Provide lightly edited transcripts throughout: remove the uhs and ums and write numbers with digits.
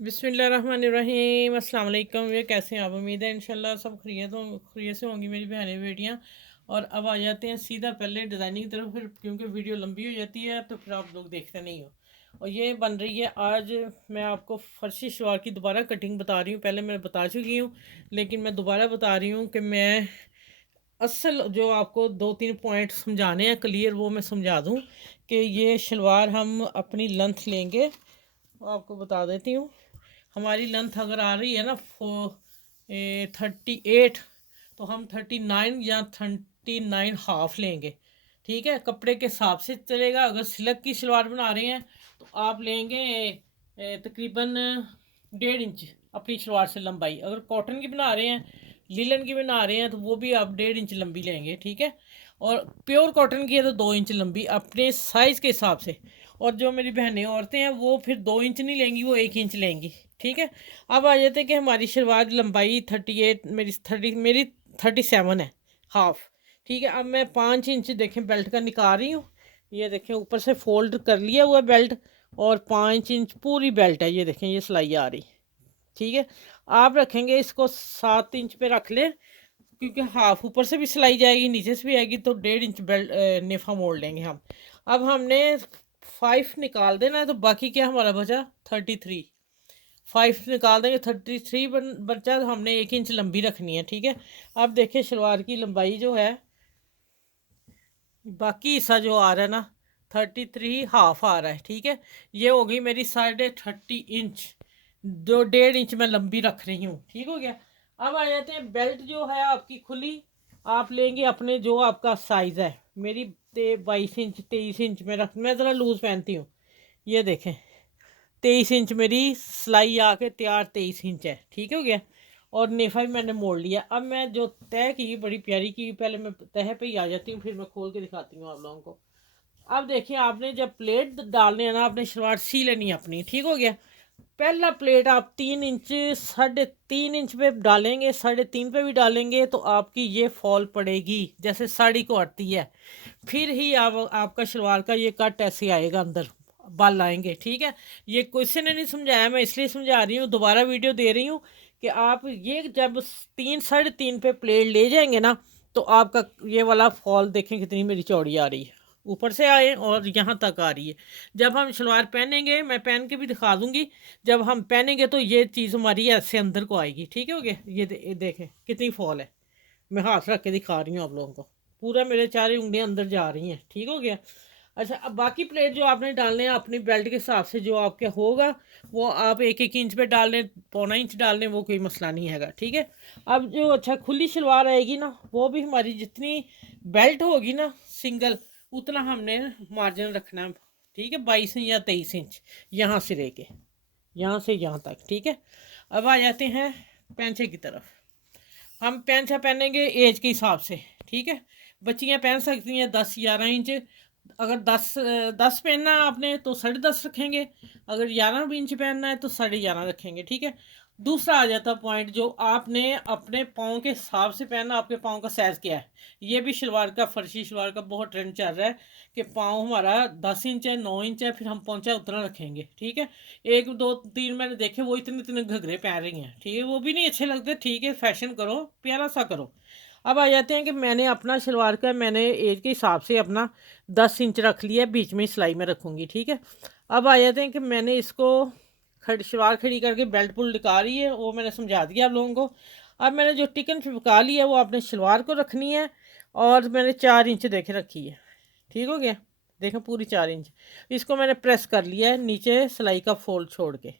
बिस्मिल्लाहिर्रहमानिर्रहीम अस्सलाम वालेकुम। ये कैसे हैं आप? उम्मीद है इंशाल्लाह सब खैरियत से होंगी मेरी बहनें बेटियां। और अब आ जाते हैं सीधा पहले डिज़ाइनिंग की तरफ, फिर क्योंकि वीडियो लंबी हो जाती है तो फिर आप लोग देखते नहीं हो। और ये बन रही है आज, मैं आपको फर्शी शलवार की दोबारा कटिंग बता रही हूँ। पहले मैं बता चुकी हूँ लेकिन मैं दोबारा बता रही हूँ कि मैं असल जो आपको दो तीन पॉइंट समझाने हैं क्लियर, वो मैं समझा दूँ कि ये शलवार हम अपनी लेंथ लेंगे। वो आपको बता देती हूँ। हमारी लेंथ अगर आ रही है ना 38, तो हम 39 या 39 हाफ लेंगे। ठीक है, कपड़े के हिसाब से चलेगा। अगर सिल्क की शलवार बना रहे हैं तो आप लेंगे तकरीबन 1.5 इंच अपनी शलवार से लंबाई। अगर कॉटन की बना रहे हैं, लीलन की बना रहे हैं, तो वो भी आप 1.5 इंच लंबी लेंगे। ठीक है, और प्योर कॉटन की है तो 2 इंच लंबी अपने साइज़ के हिसाब से। और जो मेरी बहनें औरतें हैं वो फिर 2 इंच नहीं लेंगी, वो 1 इंच लेंगी। ठीक है, अब आ जाते हैं कि हमारी शलवार लंबाई 38, मेरी 37 है हाफ। ठीक है, अब मैं 5 इंच देखें बेल्ट का निकाल रही हूँ। ये देखें ऊपर से फोल्ड कर लिया हुआ बेल्ट, और 5 इंच पूरी बेल्ट है। ये देखें ये सिलाई आ रही। ठीक है, आप रखेंगे इसको 7 इंच पे रख लें, क्योंकि हाफ ऊपर से भी सिलाई जाएगी नीचे से भी आएगी, तो 1.5 इंच बेल्ट नेफा मोड़ लेंगे हम। अब हमने 5 निकाल देना है, तो बाकी क्या हमारा बचा 33। 5 निकाल देंगे, 33 बचा, तो हमने 1 इंच लंबी रखनी है। ठीक है, अब देखिए शलवार की लंबाई जो है, बाकी हिस्सा जो आ रहा है ना 33 हाफ आ रहा है। ठीक है, ये हो गई मेरी 30.5 इंच, जो 1.5 इंच मैं लंबी रख रही हूँ। ठीक हो गया। अब आ जाते हैं बेल्ट जो है आपकी खुली, आप लेंगे अपने जो आपका साइज़ है। मेरी 22 इंच 23 इंच में रख, मैं ज़रा लूज़ पहनती हूँ। ये देखें 23 इंच मेरी सिलाई आके तैयार 23 इंच है। ठीक हो गया, और नेफा भी मैंने मोड़ लिया। अब मैं जो तय की बड़ी प्यारी की, पहले मैं तह पे ही आ जाती हूँ, फिर मैं खोल के दिखाती हूँ आप लोगों को। अब देखिए आपने जब प्लेट डालने है ना, आपने शलवार सी लेनी है अपनी। ठीक हो गया, पहला प्लेट आप 3 इंच 3.5 इंच पे डालेंगे, 3.5 पे भी डालेंगे तो आपकी ये फॉल पड़ेगी जैसे साड़ी को आती है। फिर ही आप आपका शलवार का ये कट ऐसे आएगा, अंदर बाल आएंगे। ठीक है, ये किसी ने नहीं समझाया, मैं इसलिए समझा रही हूँ, दोबारा वीडियो दे रही हूँ कि आप ये जब 3 साढ़े 3 पे प्लेट ले जाएंगे ना, तो आपका ये वाला फॉल देखें कितनी मेरी चौड़ी आ रही है, ऊपर से आए और यहाँ तक आ रही है। जब हम शलवार पहनेंगे, मैं पहन के भी दिखा दूंगी, जब हम पहनेंगे तो ये चीज़ हमारी ऐसे अंदर को आएगी। ठीक हो गया, ये देखें कितनी फॉल है। मैं हाथ रख के दिखा रही हूँ आप लोगों को, पूरा मेरे 4 उंगलियां अंदर जा रही हैं। ठीक हो गया। अच्छा, अब बाकी प्लेट जो आपने डालने हैं अपनी बेल्ट के हिसाब से जो आपके होगा, वो आप 1 1 इंच पे डाल लें, 0.25 इंच डाल लें, वो कोई मसला नहीं हैगा। ठीक है, अब जो अच्छा खुली शलवार आएगी ना, वो भी हमारी जितनी बेल्ट होगी ना सिंगल, उतना हमने मार्जिन रखना है। ठीक है, 22 या 23 इंच यहाँ से लेके यहाँ से यहाँ तक। ठीक है, अब आ जाते हैं पैंचे की तरफ। हम पैंछा पहनेंगे एज के हिसाब से। ठीक है, बच्चियां पहन सकती हैं 10 11 इंच। अगर 10 पहनना है आपने तो 10.5 रखेंगे। अगर 11 इंच पहनना है तो 11.5 रखेंगे। ठीक है, दूसरा आ जाता पॉइंट, जो आपने अपने पाँव के हिसाब से पहनना, आपके पाँव का साइज़ क्या है। ये भी शलवार का, फर्शी शलवार का बहुत ट्रेंड चल रहा है कि पाँव हमारा 10 इंच है, 9 इंच है, फिर हम पहुँचा उतना रखेंगे। ठीक है, एक दो तीन मैंने देखे वो इतने इतने घघरे पहन रही हैं। ठीक है, वो भी नहीं अच्छे लगते। ठीक है, फैशन करो, प्यारा सा करो। अब आ जाते हैं कि मैंने अपना शलवार का, मैंने एज के हिसाब से अपना 10 इंच रख लिया, बीच में सिलाई में रखूँगी। ठीक है, अब आ जाते हैं कि मैंने इसको शलवार खड़ी करके बेल्ट पुल निकाल रही है, वो मैंने समझा दिया आप लोगों को। अब मैंने जो टिकन चिपका ली है वो आपने शलवार को रखनी है, और मैंने 4 इंच देखे रखी है। ठीक हो गया, देखें पूरी 4 इंच। इसको मैंने प्रेस कर लिया है नीचे सिलाई का फोल्ड छोड़ के,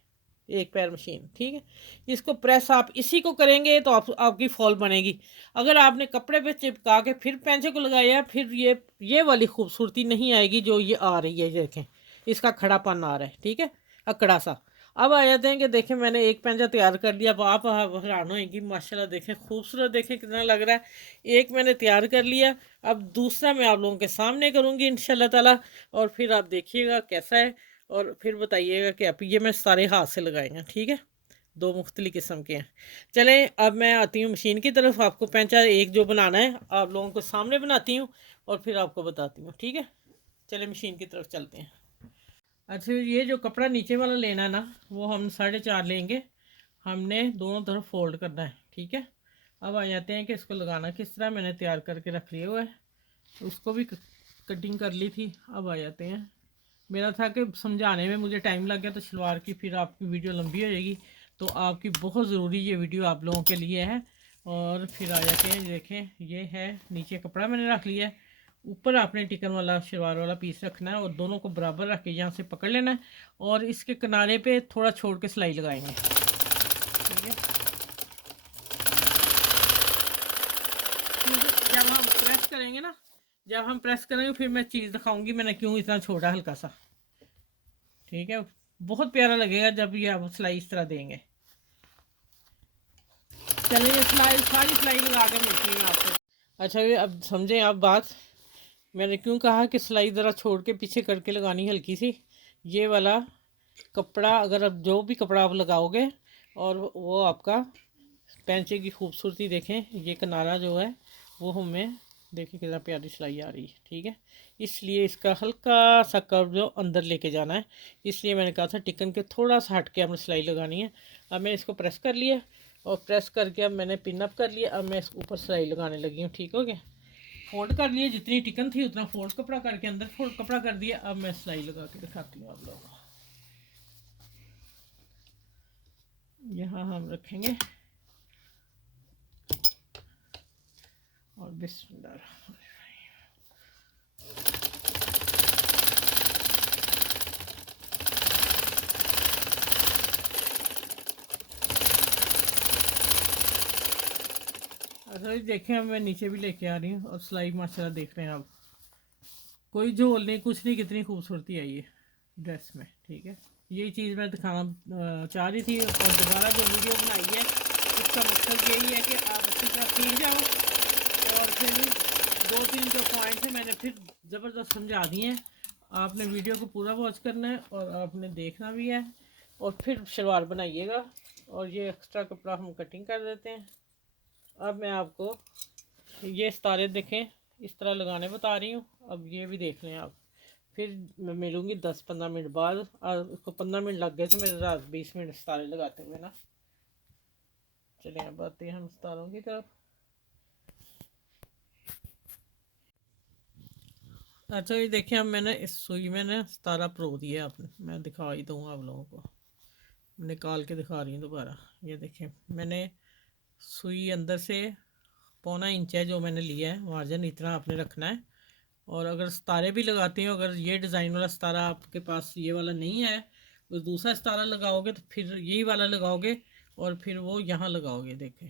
एक पैर मशीन। ठीक है, इसको प्रेस आप इसी को करेंगे तो आपकी फॉल बनेगी। अगर आपने कपड़े पे चिपका के फिर पैंचे को लगाया, फिर ये वाली खूबसूरती नहीं आएगी जो ये आ रही है। ये देखें इसका खड़ापन आ रहा है। ठीक है, अकड़ा सा। अब आ जाते हैं कि देखें मैंने एक पैंचा तैयार कर लिया। अब आप हैरान होएंगी, माशाल्लाह देखें खूबसूरत, देखें कितना लग रहा है। एक मैंने तैयार कर लिया, अब दूसरा मैं आप लोगों के सामने करूँगी इंशाल्लाह ताला, और फिर आप देखिएगा कैसा है, और फिर बताइएगा कि आप, ये मैं सारे हाथ से लगाए हैं। ठीक है, दो मुख्तलिफ किस्म के हैं। चलें अब मैं आती हूँ मशीन की तरफ, आपको पैंचा एक जो बनाना है आप लोगों को सामने बनाती हूँ, और फिर आपको बताती हूँ। ठीक है, चले मशीन की तरफ चलते हैं। अच्छा, ये जो कपड़ा नीचे वाला लेना है ना, वो हम 4.5 लेंगे। हमने दोनों तरफ फोल्ड करना है, ठीक है। अब आ जाते हैं कि इसको लगाना किस तरह। मैंने तैयार करके रख लिया हुआ है, उसको भी कटिंग कर ली थी। अब आ जाते हैं, मेरा था कि समझाने में मुझे टाइम लग गया तो शलवार की फिर आपकी वीडियो लंबी हो जाएगी, तो आपकी बहुत ज़रूरी ये वीडियो आप लोगों के लिए है। और फिर आ जाते हैं, देखें ये है नीचे कपड़ा मैंने रख लिया है, ऊपर आपने टिकन वाला शलवार वाला पीस रखना है और दोनों को बराबर रख के यहाँ से पकड़ लेना है और इसके किनारे पे थोड़ा छोड़ के सिलाई लगाएंगे, ठीक है। जब हम प्रेस करेंगे ना, जब हम प्रेस करेंगे फिर मैं चीज़ दिखाऊंगी मैंने क्यों इतना छोड़ा हल्का सा, ठीक है। बहुत प्यारा लगेगा जब ये आप सिलाई इस तरह देंगे। चलिए सिलाई, सारी सिलाई लगा कर मिलती है आपको। अच्छा, ये अब समझें आप बात। मैंने क्यों कहा कि सिलाई ज़रा छोड़ के पीछे करके लगानी हल्की सी। ये वाला कपड़ा अगर अब जो भी कपड़ा आप लगाओगे और वो आपका पैंचे की खूबसूरती देखें, ये किनारा जो है वो हमें देखिए कितना प्यारी सिलाई आ रही है, ठीक है। इसलिए इसका हल्का सा कर्व जो अंदर लेके जाना है, इसलिए मैंने कहा था टिकन के थोड़ा सा हट के आपने सिलाई लगानी है। अब मैं इसको प्रेस कर लिया और प्रेस करके अब मैंने पिन अप कर लिया। अब मैं इसके ऊपर सिलाई लगाने लगी हूँ, ठीक हो गया। फोल्ड कर लिए, जितनी टिकन थी उतना फोल्ड कपड़ा करके अंदर फोल्ड कपड़ा कर दिया। अब मैं सिलाई लगा के दिखाती हूँ आप लोगों को। यहाँ हम रखेंगे और बिस्मिल्लाह। अच्छा, देखें अब मैं नीचे भी लेके आ रही हूँ और सिलाई माशाल्लाह देख रहे हैं आप, कोई झोल नहीं कुछ नहीं, कितनी खूबसूरती आई है ड्रेस में, ठीक है। यही चीज़ मैं दिखाना चाह रही थी और दोबारा जो वीडियो बनाई है उसका मकसद यही है कि आप अच्छी तरह सीख जाओ और फिर 2-3 जो पॉइंट है मैंने फिर ज़बरदस्त समझा दिए हैं। आपने वीडियो को पूरा वॉच करना है और आपने देखना भी है और फिर शलवार बनाइएगा। और ये एक्स्ट्रा कपड़ा हम कटिंग कर देते हैं। अब मैं आपको ये सितारे देखें इस तरह लगाने बता रही हूँ, अब ये भी देख लें आप। फिर मैं मिलूँगी 10-15 मिनट बाद। उसको 15 मिनट लग गए थे मेरे रात 20 मिनट सितारे लगाते हुए ना। चलिए अब आते हैं हम सितारों की तरफ। अच्छा, ये देखिए अब मैंने इस सुई में ना सितारा परो दिया आपने, मैं दिखा ही दूँगा आप लोगों को, निकाल के दिखा रही हूँ दोबारा। ये देखिए मैंने सुई अंदर से 1.25 इंच है जो मैंने लिया है, मार्जिन इतना आपने रखना है। और अगर सितारे भी लगाते हो, अगर ये डिज़ाइन वाला सितारा आपके पास ये वाला नहीं है तो दूसरा सितारा लगाओगे तो फिर यही वाला लगाओगे और फिर वो यहाँ लगाओगे। देखें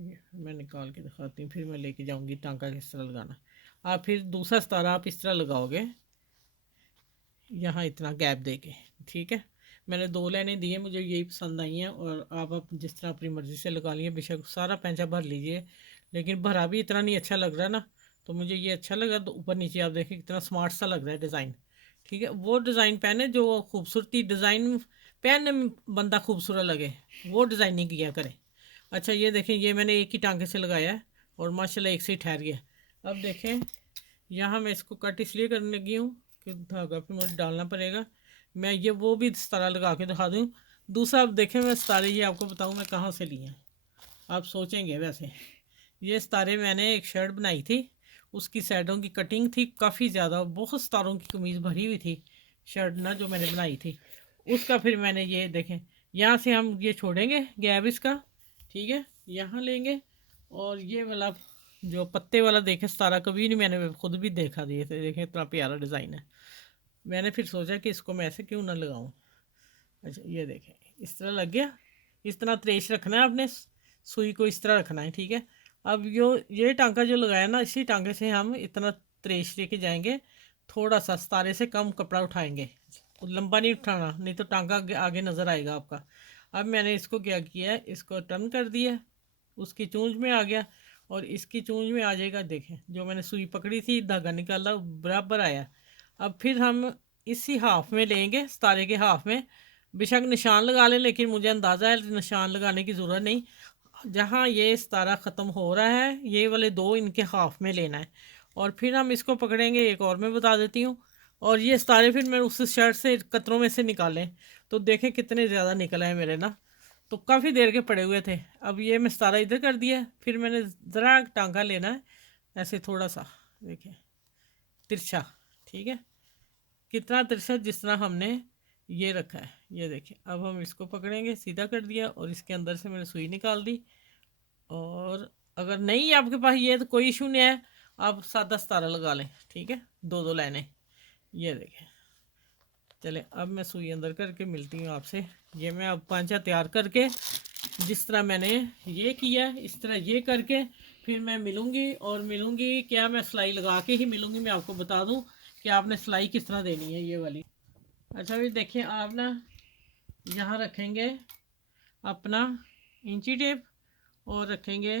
ये मैं निकाल के दिखाती हूँ, फिर मैं लेके जाऊँगी टांका किस तरह लगाना। आप फिर दूसरा सितारा आप इस तरह लगाओगे यहाँ इतना गैप देके, ठीक है। मैंने 2 लाइनें दी हैं, मुझे यही पसंद आई हैं और आप जिस तरह अपनी मर्ज़ी से लगा लिए। बेशक सारा पैंचा भर लीजिए, लेकिन भरा भी इतना नहीं अच्छा लग रहा ना, तो मुझे ये अच्छा लगा। तो ऊपर नीचे आप देखें कितना स्मार्ट सा लग रहा है डिज़ाइन, ठीक है। वो डिज़ाइन पहने जो खूबसूरती डिज़ाइन पहनने में बंदा खूबसूरत लगे, वो डिज़ाइनिंग किया करें। अच्छा, ये देखें ये मैंने एक ही टांके से लगाया है और माशाल्लाह एक से ही ठहर गया। अब देखें यहाँ मैं इसको कट इसलिए करने लगी हूँ कि धागा फिर मुझे डालना पड़ेगा। मैं ये वो भी सितारा लगा के दिखा दूँ। दूसरा अब देखें मैं सितारे ये आपको बताऊँ मैं कहाँ से लिए हैं, आप सोचेंगे वैसे। ये सितारे मैंने एक शर्ट बनाई थी, उसकी साइडों की कटिंग थी काफ़ी ज़्यादा, बहुत सितारों की कमीज़ भरी हुई थी शर्ट ना जो मैंने बनाई थी उसका। फिर मैंने ये देखें यहाँ से हम ये छोड़ेंगे गैप इसका, ठीक है। यहाँ लेंगे और ये वाला जो पत्ते वाला देखे सितारा कभी नहीं मैंने खुद भी देखा दिए थे, देखें इतना प्यारा डिज़ाइन है। मैंने फिर सोचा कि इसको मैं ऐसे क्यों ना लगाऊं। अच्छा, ये देखें इस तरह लग गया। इस तरह त्रेश रखना है आपने, सुई को इस तरह रखना है, ठीक है। अब ये टांका जो लगाया ना, इसी टांके से हम इतना त्रेश लेके जाएंगे, थोड़ा सा सितारे से कम कपड़ा उठाएंगे, लंबा नहीं उठाना नहीं तो टांका आगे नज़र आएगा आपका। अब मैंने इसको क्या किया है, इसको टर्न कर दिया, उसकी चूंझ में आ गया और इसकी चूंझ में आ जाएगा। देखें जो मैंने सुई पकड़ी थी धागा निकाला बराबर आया। अब फिर हम इसी हाफ में लेंगे, सितारे के हाफ में, बेशक निशान लगा लें लेकिन मुझे अंदाज़ा है निशान लगाने की ज़रूरत नहीं। जहाँ ये सितारा ख़त्म हो रहा है ये वाले 2 इनके हाफ में लेना है और फिर हम इसको पकड़ेंगे। एक और मैं बता देती हूँ, और ये सितारे फिर मैं उस शर्ट से कतरों में से निकालें तो देखें कितने ज़्यादा निकले हैं मेरे ना। तो काफ़ी देर के पड़े हुए थे। अब ये मैं सितारा इधर कर दिया, फिर मैंने ज़रा टांका लेना है ऐसे थोड़ा सा, देखिए तिरछा, ठीक है, कितना तिरछा, जिस तरह हमने ये रखा है। ये देखिए अब हम इसको पकड़ेंगे, सीधा कर दिया और इसके अंदर से मैंने सुई निकाल दी। और अगर नहीं है आपके पास ये तो कोई इशू नहीं है, आप सादा सितारा लगा लें, ठीक है, दो दो लाइनें। ये देखें, चले अब मैं सुई अंदर करके मिलती हूँ आपसे। ये मैं अब पांचा तैयार करके जिस तरह मैंने ये किया इस तरह ये करके फिर मैं मिलूँगी। और मिलूँगी क्या, मैं सिलाई लगा के ही मिलूँगी। मैं आपको बता दूँ कि आपने सिलाई किस तरह देनी है ये वाली। अच्छा भी देखिए, आप ना यहाँ रखेंगे अपना इंची टेप और रखेंगे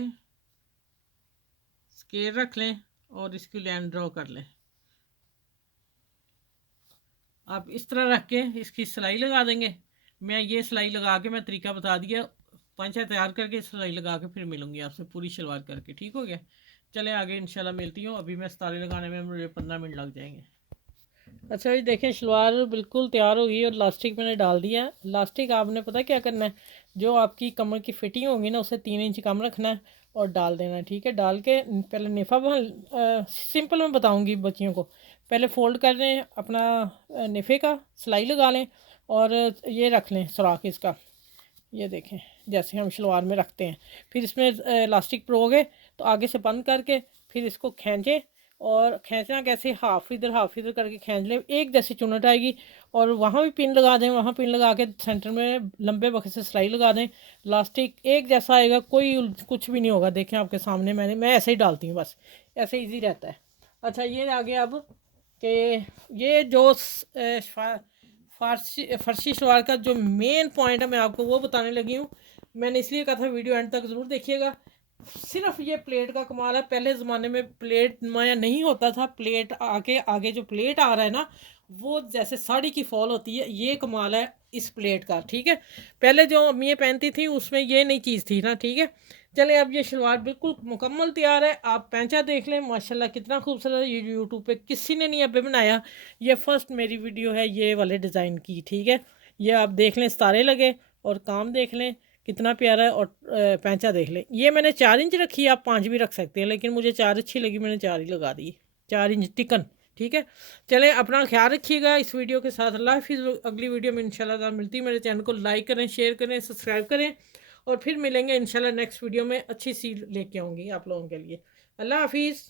स्केल रख लें और इसकी लाइन ड्रॉ कर लें। आप इस तरह रख के इसकी सिलाई लगा देंगे। मैं ये सिलाई लगा के मैं तरीका बता दिया, पांचा तैयार करके सिलाई लगा के फिर मिलूंगी आपसे पूरी शलवार करके, ठीक हो गया। चले आगे इंशाल्लाह मिलती हूँ। अभी मैं सितारे लगाने में मुझे 15 मिनट लग जाएंगे। अच्छा जी देखें, शलवार बिल्कुल तैयार हो गई और लास्टिक मैंने डाल दिया है। लास्टिक आपने पता क्या करना है, जो आपकी कमर की फिटिंग होगी ना उसे 3 इंच कम रखना है और डाल देना है, ठीक है। डाल के पहले नेफा सिंपल मैं बताऊंगी बच्चियों को। पहले फोल्ड कर लें अपना नेफे का, सिलाई लगा लें और ये रख लें सुराख इसका, ये देखें जैसे हम शलवार में रखते हैं। फिर इसमें इलास्टिक परोगे तो आगे से बंद करके फिर इसको खींचे। और खींचना कैसे, हाफ इधर करके खींच लें, एक जैसी चुनट आएगी। और वहाँ भी पिन लगा दें, वहाँ पिन लगा के सेंटर में लंबे बखे से सिलाई लगा दें। इलास्टिक एक जैसा आएगा, कोई कुछ भी नहीं होगा। देखें आपके सामने मैं ऐसे ही डालती हूँ, बस ऐसे ईजी रहता है। अच्छा ये आगे अब कि ये जो फर्शी शलवार का जो मेन पॉइंट है मैं आपको वो बताने लगी हूँ। मैंने इसलिए कहा था वीडियो एंड तक ज़रूर देखिएगा। सिर्फ ये प्लेट का कमाल है। पहले ज़माने में प्लेट नुमाया नहीं होता था, प्लेट आके आगे जो प्लेट आ रहा है ना वो जैसे साड़ी की फॉल होती है, ये कमाल है इस प्लेट का, ठीक है। पहले जो अम्मियाँ पहनती थी उसमें ये नई चीज़ थी ना, ठीक है। चले अब ये शलवार बिल्कुल मुकम्मल तैयार है। आप पैंचा देख लें, माशाल्लाह कितना खूबसूरत है। ये यूट्यूब पे किसी ने नहीं अभी बनाया, ये फर्स्ट मेरी वीडियो है ये वाले डिज़ाइन की, ठीक है। ये आप देख लें, सितारे लगे और काम देख लें कितना प्यारा है। और पैंचा देख लें, ये मैंने 4 इंच रखी है, आप 5 भी रख सकते हैं, लेकिन मुझे 4 अच्छी लगी, मैंने 4 ही लगा दी, 4 इंच टिकन, ठीक है। चलें अपना ख्याल रखिएगा इस वीडियो के साथ। अल्लाह हाफिज़। अगली वीडियो में इंशाल्लाह मिलती है। मेरे चैनल को लाइक करें, शेयर करें, सब्सक्राइब करें और फिर मिलेंगे इंशाल्लाह नेक्स्ट वीडियो में। अच्छी सी लेके आऊँगी आप लोगों के लिए। अल्लाह हाफिज़।